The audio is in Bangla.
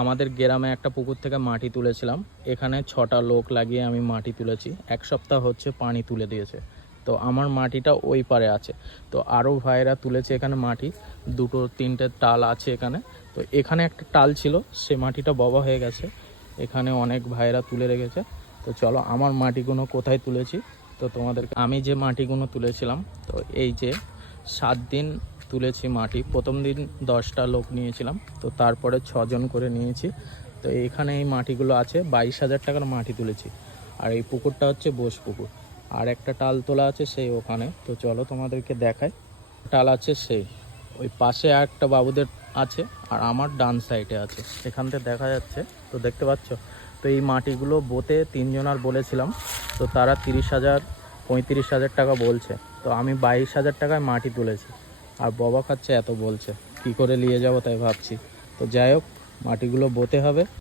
আমাদের গ্রামে একটা পুকুর থেকে মাটি তুলেছিলাম। এখানে 6টা লোক লাগিয়ে আমি মাটি তুলেছি। 1 সপ্তাহ হচ্ছে পানি তুলে দিয়েছে। তো আমার মাটিটা ওই পারে আছে। তো আরও ভাইরা তুলেছে এখানে মাটি। 2-3টে টাল আছে এখানে। তো এখানে একটা টাল ছিল, সে মাটিটা ববা হয়ে গেছে। এখানে অনেক ভাইরা তুলে রেখেছে। তো চলো আমার মাটিগুলো কোথায় তুলেছি তো তোমাদেরকে আমি যে মাটিগুলো তুলেছিলাম। তো এই যে 7 দিন তুলেছি মাটি। প্রথম দিন 10টা লোক নিয়েছিলাম, তো তারপরে 6 জন করে নিয়েছি। তো এখানে এই মাটিগুলো আছে, 22,000 টাকার মাটি তুলেছি। আর এই পুকুরটা হচ্ছে বোস পুকুর। আর একটা টাল তোলা আছে সেই ওখানে। তো চলো তোমাদেরকে দেখাই। টাল আছে সেই ওই পাশে, একটা বাবুদের আছে আর আমার ডান সাইডে আছে, এখান থেকে দেখা যাচ্ছে। তো দেখতে পাচ্ছ। তো এই মাটিগুলো বোতে 3 জনার বলেছিলাম, তো তারা 30,000-35,000 টাকা বলছে। তো আমি 22,000 টাকায় মাটি তুলেছি, আর ববা খাচ্ছে এত বলছে, কি করে নিয়ে যাব তাই ভাবছি। তো যাই হোক, মাটিগুলো বোতে হবে।